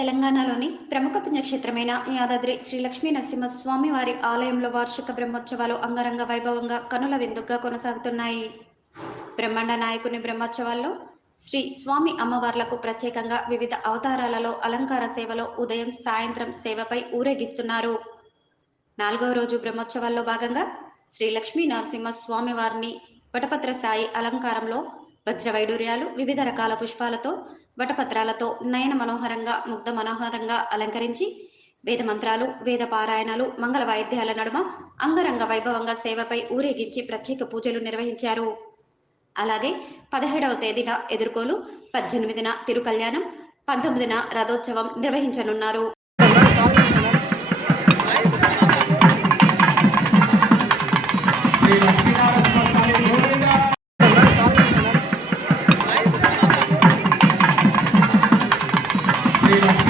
తెలంగాణలోని ప్రముఖ పుణ్యక్షేత్రమైన యాదాద్రి శ్రీ లక్ష్మీ నరసింహస్వామి వారి ఆలయంలో వార్షిక బ్రహ్మోత్సవాలు అంగరంగ వైభవంగా కనుల విందుగా కొనసాగుతున్నాయి. బ్రహ్మాండ నాయకుని బ్రహ్మోత్సవాల్లో శ్రీ స్వామి అమ్మవార్లకు ప్రత్యేకంగా వివిధ అవతారాలలో అలంకార సేవలో ఉదయం సాయంత్రం సేవపై ఊరేగిస్తున్నారు. నాలుగవ రోజు బ్రహ్మోత్సవాల్లో భాగంగా శ్రీ లక్ష్మీ నరసింహ స్వామి వారిని వటపత్ర సాయి అలంకారంలో వజ్రవైడూర్యాలు వివిధ రకాల పుష్పాలతో వటపత్రాలతో నయన మనోహరంగా ముగ్ధ మనోహరంగా అలంకరించి వేద మంత్రాలు వేద పారాయణాలు మంగళ వాయిద్యాల నడుమ అంగరంగ వైభవంగా సేవపై ఊరేగించి ప్రత్యేక పూజలు నిర్వహించారు. అలాగే పదిహేడవ తేదీన ఎదుర్కోలు పద్దెనిమిదిన తిరుకల్యాణం పంతొమ్మిదిన రథోత్సవం నిర్వహించనున్నారు. Shri Thank you.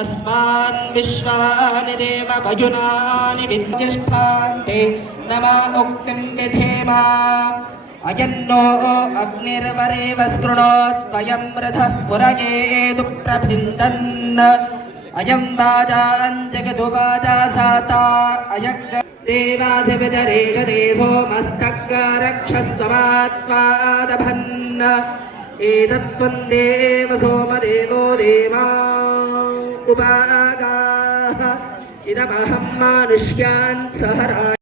अस्मान् विश्वानि देव वयुनानि विद्युष्ठान्ते नमा उक्तिं विधेमा। अयन्नो अग्निर्वरेव स्कृणोत्वयं रथः पुरयेदु प्रभिन्दन्। अयं वाजान् जगदु वाजा साता। अयज्ञ देवासि विदरेश दे सोमस्तग्रक्षस्वमात्वादभन् एतत्त्वं देव सोमदेवो देवा। उपागाः इदमहं मानुष्यान् सहरा